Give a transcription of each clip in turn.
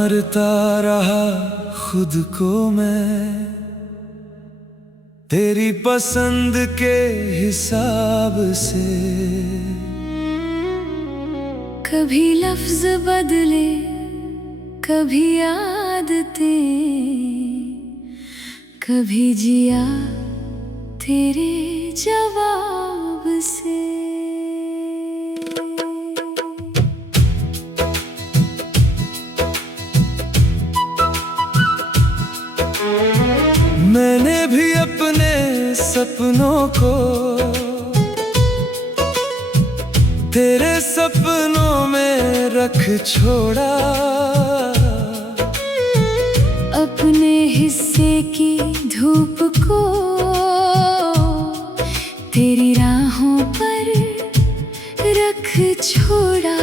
मारता रहा खुद को मैं तेरी पसंद के हिसाब से। कभी लफ्ज बदले कभी आदतें, कभी जिया तेरे जवाब से। मैंने भी अपने सपनों को तेरे सपनों में रख छोड़ा, अपने हिस्से की धूप को तेरी राहों पर रख छोड़ा।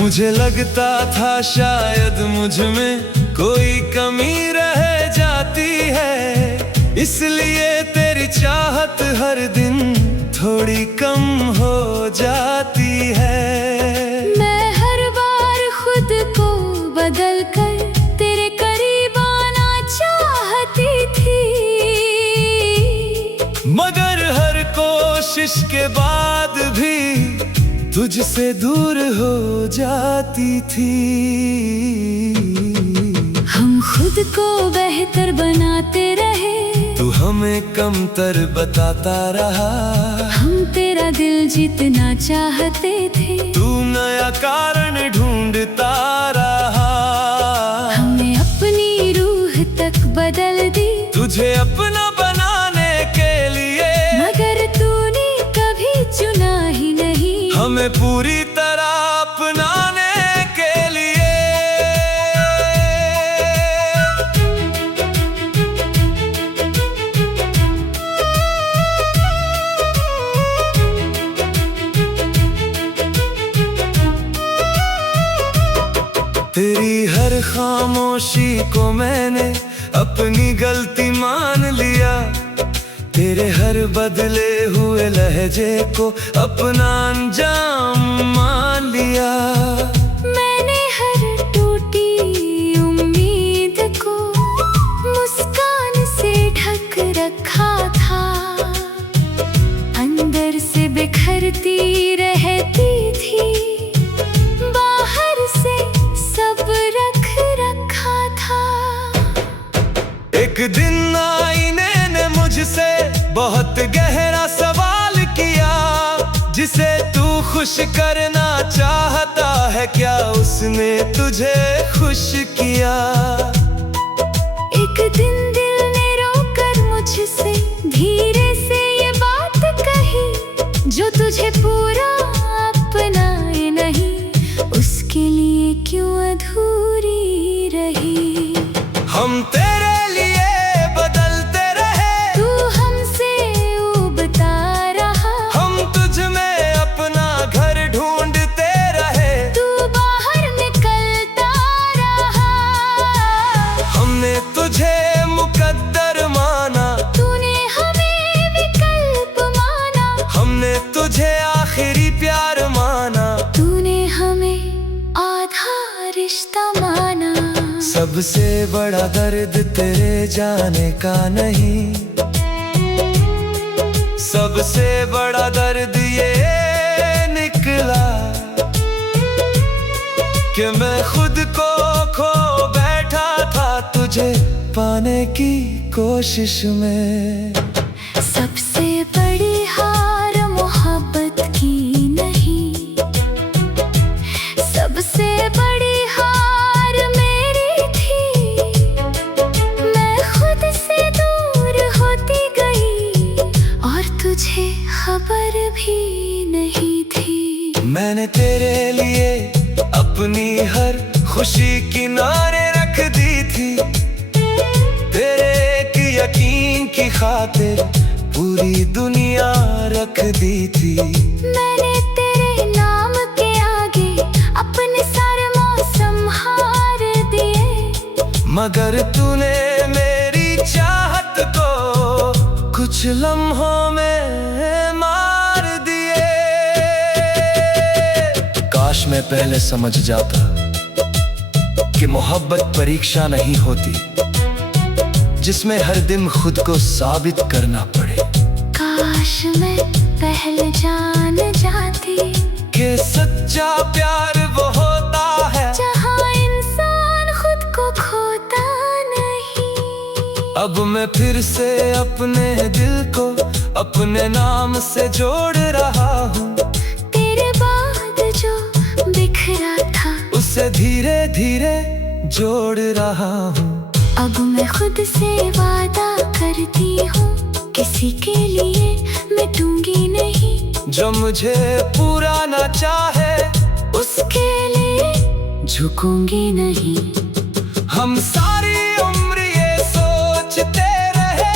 मुझे लगता था शायद मुझ में कोई कमी रह जाती है, इसलिए तेरी चाहत हर दिन थोड़ी कम हो जाती है। मैं हर बार खुद को बदल कर तेरे करीब आना चाहती थी, मगर हर कोशिश के बाद भी तुझसे दूर हो जाती थी। हम खुद को बेहतर बनाते रहे, तू हमें कमतर बताता रहा। हम तेरा दिल जीतना चाहते थे, तू नया कारण ढूंढता रहा। हमने अपनी रूह तक बदल दी तुझे अपना बनाने के लिए, मगर तूने कभी चुना ही नहीं हमें पूरी तरह अपनाने के लिए। तेरी हर खामोशी को मैंने अपनी गलती मान लिया, तेरे हर बदले हुए लहजे को अपना अंजाम मान लिया। मैंने हर टूटी उम्मीद को मुस्कान से ढक रखा था, अंदर से बिखरती रहती थी, बाहर से सब रख रखा था। एक दिन आईने ने मुझसे बहुत गहरा सवाल किया, जिसे तू खुश करना चाहता है क्या उसने तुझे खुश किया। एक दिन दिल ने रोकर मुझसे धीरे से ये बात कही, जो तुझे पूरा अपनाए नहीं उसके लिए क्यों अधूरी रही। हम तेरे लिए बदलते रहे, तू हमसे उबता रहा, हम तुझ में अपना घर ढूंढते रहे, तू बाहर निकलता रहा। हमने तुझे मुकद्दर माना, तूने हमें विकल्प माना, हमने तुझे आखिरी प्यार माना, तूने हमें आधा रिश्ता माना। सबसे बड़ा दर्द तेरे जाने का नहीं, सबसे बड़ा दर्द ये निकला कि मैं खुद को खो बैठा था तुझे पाने की कोशिश में। सबसे बड़ी हार मोहब्बत की नहीं, सबसे बड़ी हार मेरी थी। मैं खुद से दूर होती गई और तुझे खबर भी नहीं थी। मैंने तेरे लिए अपनी हर खुशी किनारे रख दी थी, तेरे एक यकीन की खातिर पूरी दुनिया रख दी थी। मैंने तेरे नाम के आगे अपने सारे मौसम हार दिए, मगर तूने मेरी चाहत को कुछ लम्हों में मार दिए। काश मैं पहले समझ जाता कि मोहब्बत परीक्षा नहीं होती जिसमें हर दिन खुद को साबित करना पड़े। काश मैं पहले जान जाती कि सच्चा प्यार वो होता है जहाँ इंसान खुद को खोता नहीं। अब मैं फिर से अपने दिल को अपने नाम से जोड़ रहा हूँ। तेरे बाद जो बिखरा था उसे धीरे धीरे जोड़ रहा हूँ। अब मैं खुद से वादा करती हूँ किसी के लिए मिटूंगी नहीं। जो मुझे पूरा ना चाहे उसके लिए झुकूंगी नहीं। हम सारी उम्र ये सोचते रहे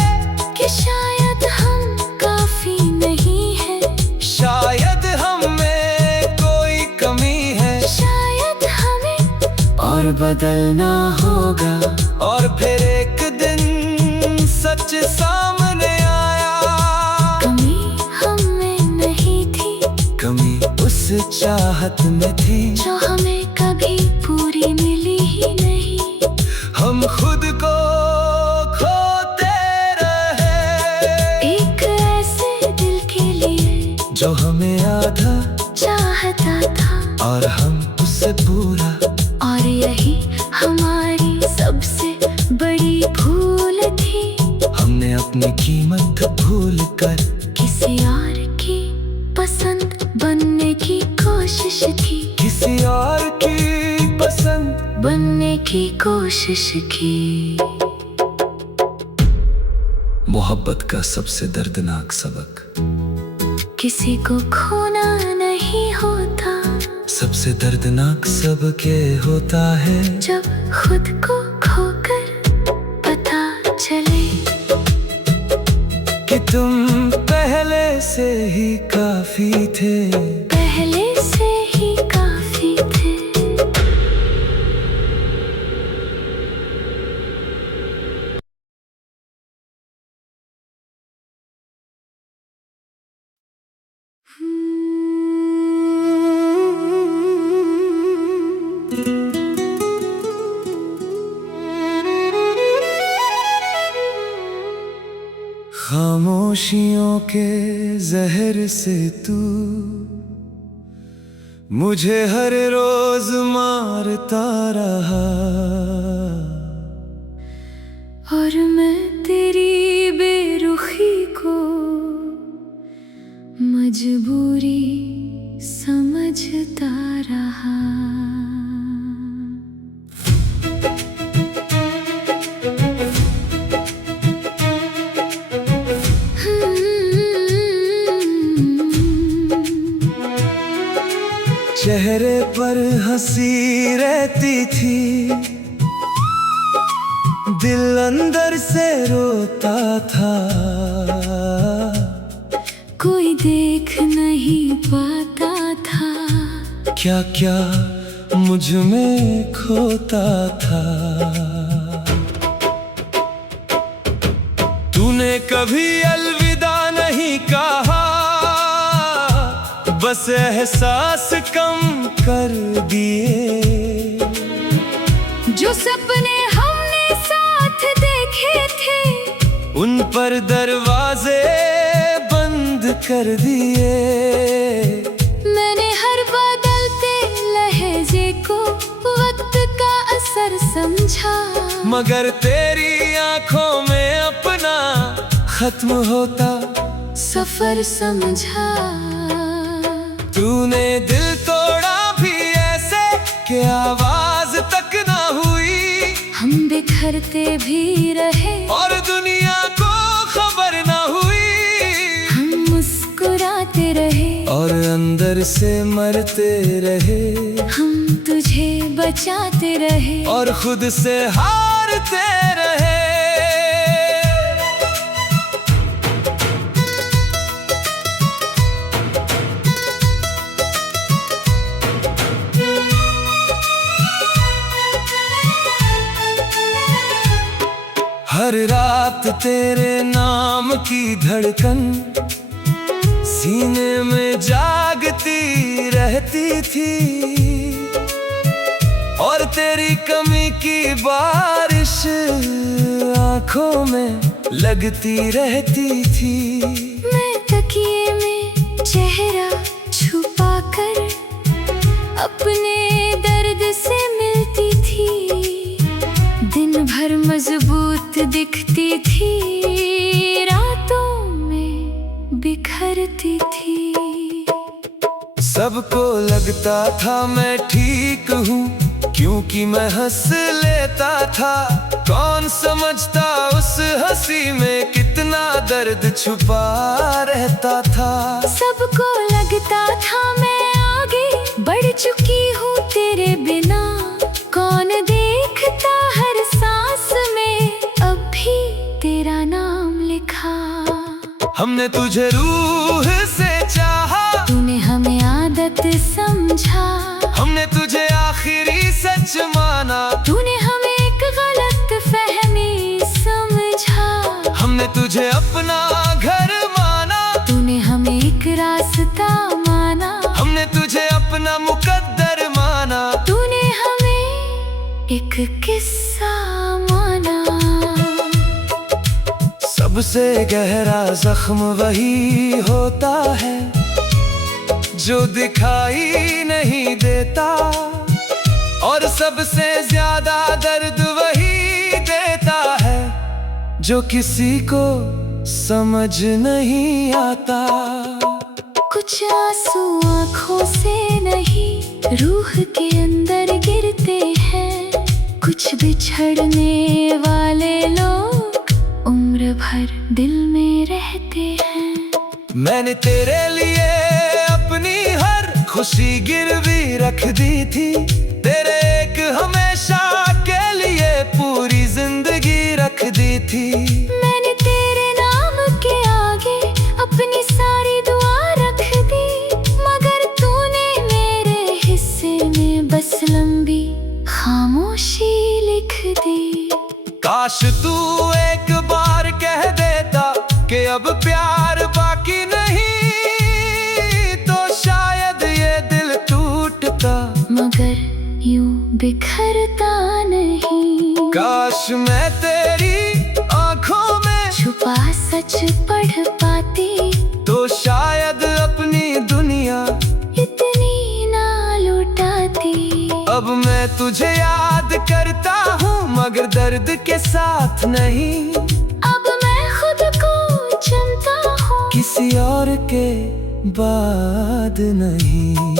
कि शायद हम काफी नहीं है, शायद हम में कोई कमी है, शायद हमें और बदलना होगा। और फिर एक दिन सच सामने आया। कमी हम में नहीं थी, कमी उस चाहत में थी जो हमें कभी पूरी मिली ही नहीं। हम खुद को खोते रहे एक ऐसे दिल के लिए जो हमें आधा चाहता था, और हम उससे पूरा। और यही हमारी सबसे बड़ी भूल थी। हमने अपनी कीमत भूल कर किसी और की पसंद बनने की कोशिश की, किसी और की पसंद बनने की कोशिश की। मोहब्बत का सबसे दर्दनाक सबक किसी को खोना नहीं होता, सबसे दर्दनाक सबक ये होता है जब खुद को खोकर पता चले कि तुम पहले से ही काफी थे। पहले से ही काफी थे। खामोशियों के जहर से तू मुझे हर रोज मारता रहा, और मैं तेरी बेरुखी को मजबूरी समझता रहा। चेहरे पर हंसी रहती थी, दिल अंदर से रोता था। कोई देख नहीं पाता था, क्या क्या मुझ में खोता था। तूने कभी अलविदा नहीं कहा, बस एहसास कम कर दिए। जो सपने हमने साथ देखे थे उन पर दरवाजे बंद कर दिए। मैंने हर बदलते लहजे को वक्त का असर समझा, मगर तेरी आंखों में अपना खत्म होता सफर समझा। तूने दिल तोड़ा भी ऐसे कि आवाज तक ना हुई। हम बिखरते भी रहे और दुनिया को खबर ना हुई। हम मुस्कुराते रहे और अंदर से मरते रहे। हम तुझे बचाते रहे और खुद से हारते रहे। हर रात तेरे नाम की धड़कन सीने में जागती रहती थी। और तेरी कमी की बारिश आंखों में लगती रहती थी। मैं तकिए में चेहरा छुपा कर अपने दर्द से मिलती थी। दिन भर मजबूत दिखती थी, रातों में बिखरती थी। सबको लगता था मैं ठीक हूँ, क्योंकि मैं हंस लेता था। कौन समझता उस हंसी में कितना दर्द छुपा रहता था। सबको लगता था मैं आगे बढ़ चुकी हूँ तेरे बिना। कौन देखता हर सांस में अब भी तेरा नाम लिखा। हमने तुझे रूह से चाहा, तूने हमें आदत समझा। हमने तुझे आखिरी सच माना, तूने हमें एक गलत फहमी समझा। हमने तुझे अपना घर माना, तूने हमें एक रास्ता माना। हमने तुझे अपना मुकद्दर माना। तूने हमें एक किस्सा माना। सबसे गहरा जख्म वही होता है जो दिखाई नहीं देता, और सबसे ज्यादा दर्द वही देता है जो किसी को समझ नहीं आता। कुछ आंसू आँखों से नहीं, रूह के अंदर गिरते हैं। कुछ बिछड़ने वाले लोग उम्र भर दिल में रहते हैं। मैंने तेरे लिए अपनी हर खुशी गिरवी रख दी थी। तेरे एक हमेशा के लिए पूरी जिंदगी रख दी थी। मैंने तेरे नाम के आगे अपनी सारी दुआ रख दी, मगर तूने मेरे हिस्से में बस लंबी खामोशी लिख दी। काश तू एक बार कह देता कि अब प्यार बाकी नहीं, तो शायद ये दिल टूटता, मगर यूं बिखरता नहीं। काश मैं तेरी आंखों में छुपा सच पढ़ पाती, तो शायद अपनी दुनिया इतनी ना लुटाती। अब मैं तुझे याद करता हूँ, मगर दर्द के साथ नहीं। अब मैं खुद को चुनता हूँ, किसी और के बाद नहीं।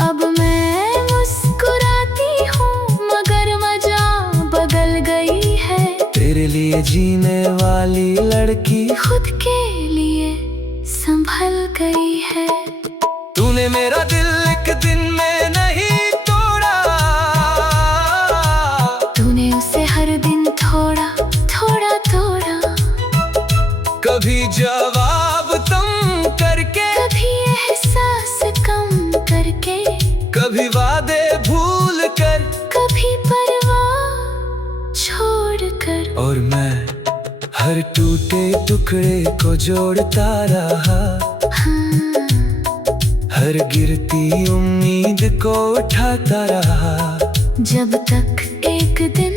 अब मैं मुस्कुराती हूँ, मगर वजह बदल गई है। तेरे लिए जीने वाली लड़की खुद के लिए संभल गई है। तूने मेरा दिल एक दिन में नहीं तोड़ा, तूने उसे हर दिन थोड़ा थोड़ा तोड़ा। कभी जवाब तुम करके, कभी एहसास कम करके, कभी वादे भूल कर, कभी परवाह छोड़ कर। और मैं हर टूटे टुकड़े को जोड़ता रहा। हाँ, हर गिरती उम्मीद को उठाता रहा। जब तक एक दिन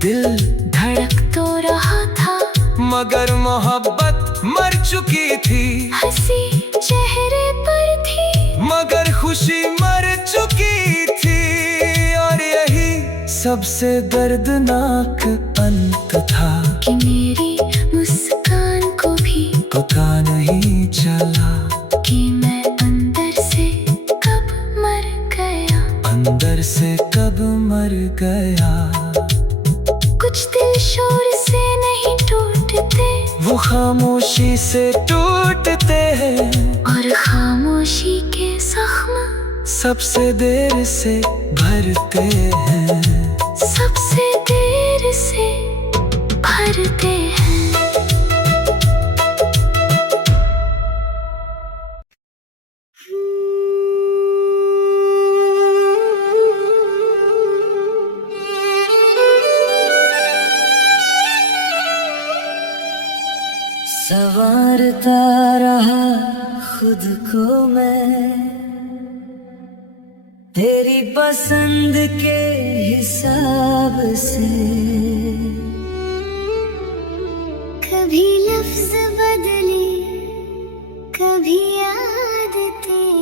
दिल धड़क तो रहा था, मगर मोहब्बत मर चुकी थी। हंसी चेहरे पर थी, मगर खुशी मर चुकी थी। और यही सबसे दर्दनाक अंत था कि मेरी मुस्कान को भी पता नहीं चला कि मैं अंदर से कब मर गया। अंदर से कब मर गया। कुछ दिल शोर से नहीं टूटते, वो खामोशी से टूटते हैं, और खामोशी के जख्म सबसे देर से भरते हैं। सबसे देर से भरते हैं। संवारता रहा खुद को मैं, तेरी पसंद के हिसाब से। कभी लफ्ज बदले, कभी आदतें,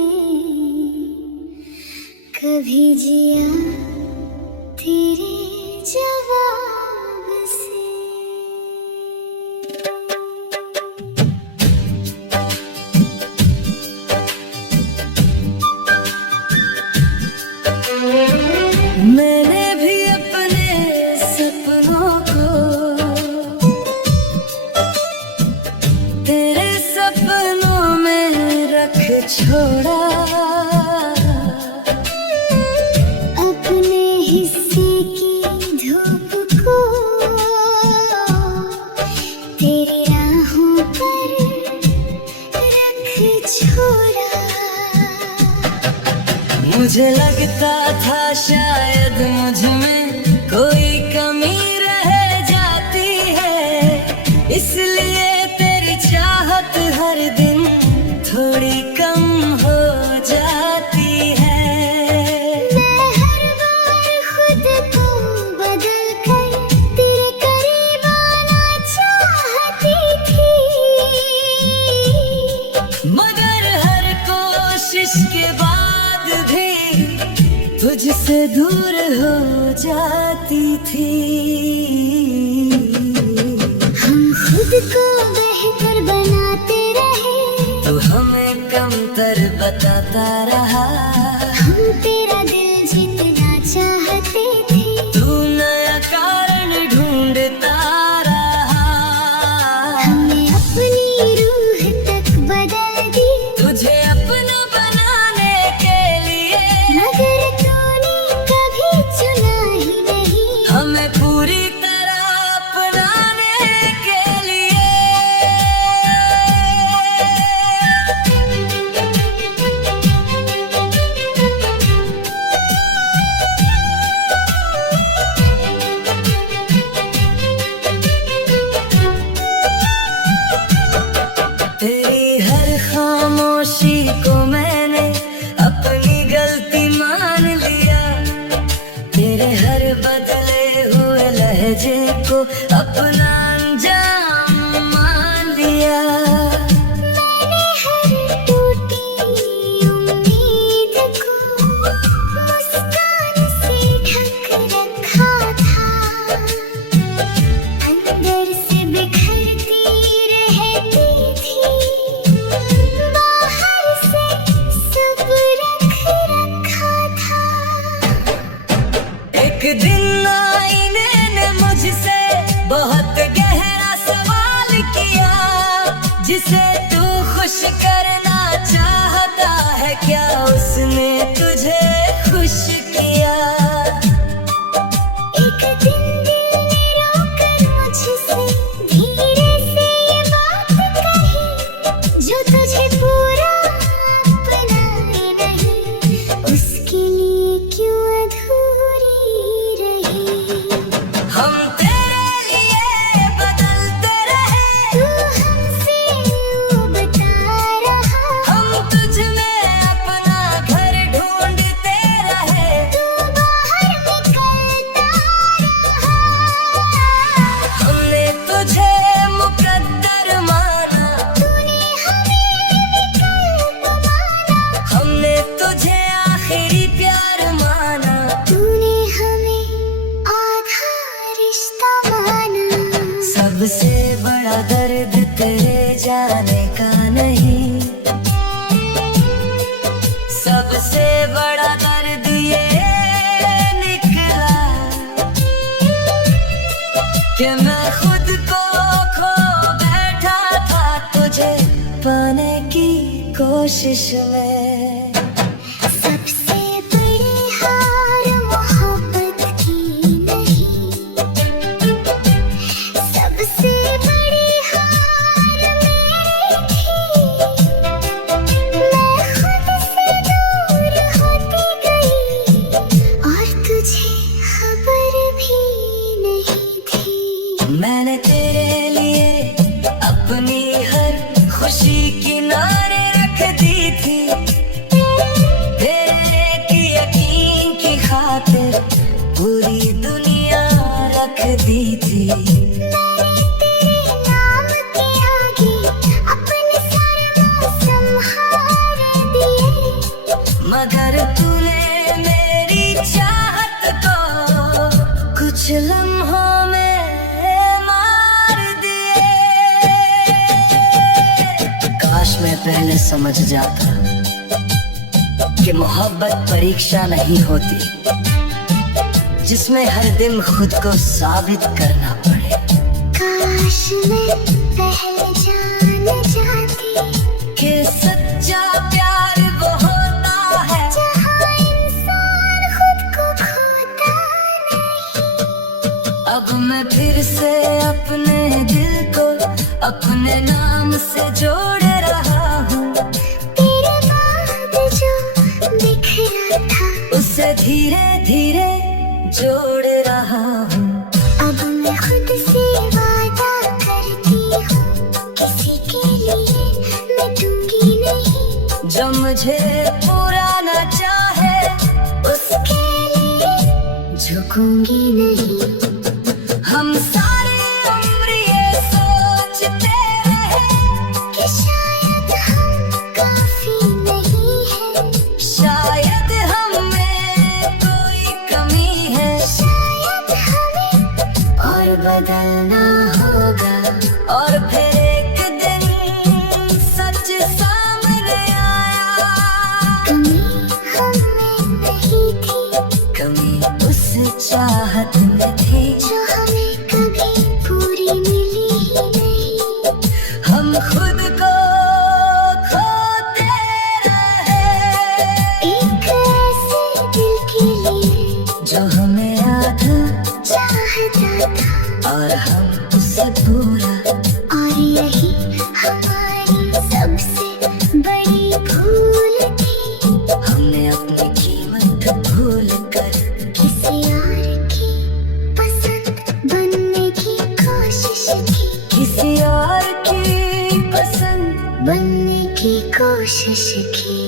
कभी जिया तेरे जवाब से। मैंने भी अपने सपनों को तेरे सपनों में रख छोड़ा। अपने हिस्से की धूप को तेरी राहों पर रख छोड़ा। मुझे लगता था शायद मुझ में कोई कमी रह जाती है, इसलिए तेरी चाहत हर दिन थोड़ी कम हो जाती है। मैं हर बार खुद को बदल कर तेरे करीब आना चाहती थी, मगर हर कोशिश के बाद भी तुझसे दूर हो जाती थी। हम खुद को बेहतर बनाते रहे, तू हमें कमतर बताता रहा। हम तेरा दिल जीतना चाहते थे, तू नया कारण ढूंढता रहा। हमने अपनी रूह तक बदल दी, तुझे अपना बनाने के लिए, मगर तूने कभी चुना ही नहीं हमें पूरी तरह अपनाने के लिए। तेरी हर खामोशी को मैंने अपनी गलती मान लिया, तेरे हर बदले हुए लहजे को अपना अंजाम मान लिया। मैंने हर टूटी उम्मीद को मुस्कान से ढक रखा था, अंदर से बिखरती रहती थी, बाहर से सब रख रखा था। एक दिन आईने ने मुझसे बहुत गहरा सवाल किया, जिसे तू खुश करना चाहता है क्या उसने तुझे खुश किया। एक दिन दिल ने रोकर मुझसे धीरे से ये बात कही, जो तुझे पूरा अपना नहीं, उसके लिए क्यों अधूरी रही। हम तेरे लिए बदलते रहे, तू हमसे उबता रहा, हम तुझ में अपना घर ढूंढते रहे। तू बाहर निकलता रहा, हमने तुझे मुकद्दर माना, तूने हमें विकल्प माना, हमने तुझे आखिरी प्यार माना। तूने हमें आधा रिश्ता माना। सबसे बड़ा दर्द तेरे जाने का नहीं, सबसे बड़ा दर्द ये निकला कि मैं खुद को खो बैठा था तुझे पाने की कोशिश में। सबसे बड़ी हार मोहब्बत की नहीं, सबसे बड़ी हार मेरी थी। मैं खुद से दूर होती गई और तुझे खबर भी नहीं थी। मैंने तेरे लिए अपनी हर खुशी किनारे रख दी थी, पहले समझ जाता कि मोहब्बत परीक्षा नहीं होती जिसमें हर दिन खुद को साबित करना पड़े। काश मैं पहले जान जाती कि सच्चा प्यार वो होता है जहाँ इंसान खुद को खोता नहीं। अब मैं फिर से अपने दिल को अपने नाम से जोड़ रहा हूँ। तेरे बाद जो बिखरा था उसे धीरे धीरे जोड़ रहा हूँ। अब मैं खुद से वादा करती हूँ किसी के लिए मैं दूंगी नहीं। जो मुझे पूरा न चाहे उसके लिए झुकूंगी नहीं। हम सारी उम्र ये सोचते रहे कि शायद हम काफी नहीं है, शायद हम में कोई कमी है, शायद हमें और बदलना होगा। और फिर एक दिन सच सामने आया। कमी हमें नहीं थी कमी उस चाहत में थी जो हमें कभी पूरी मिली ही नहीं। हम खुद को खोते रहे एक ऐसे दिल के लिए जो हमें आधा चाहता था, और हम उससे पूरा। और यही हमारी सबसे बड़ी भूल थी। हमने अपनी कीमत भूल कर किसी और की पसंद बनने की कोशिश की, किसी और की पसंद। बनने की कोशिश की।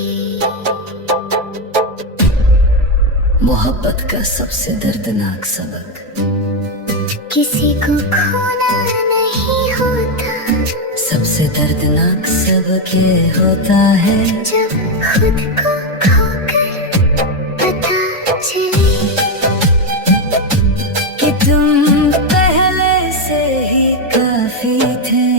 मोहब्बत का सबसे दर्दनाक सबक किसी को खोना नहीं होता सबसे दर्दनाक सबक ये होता है जब खुद को खोकर पता चले कि तुम पहले से ही काफी थे।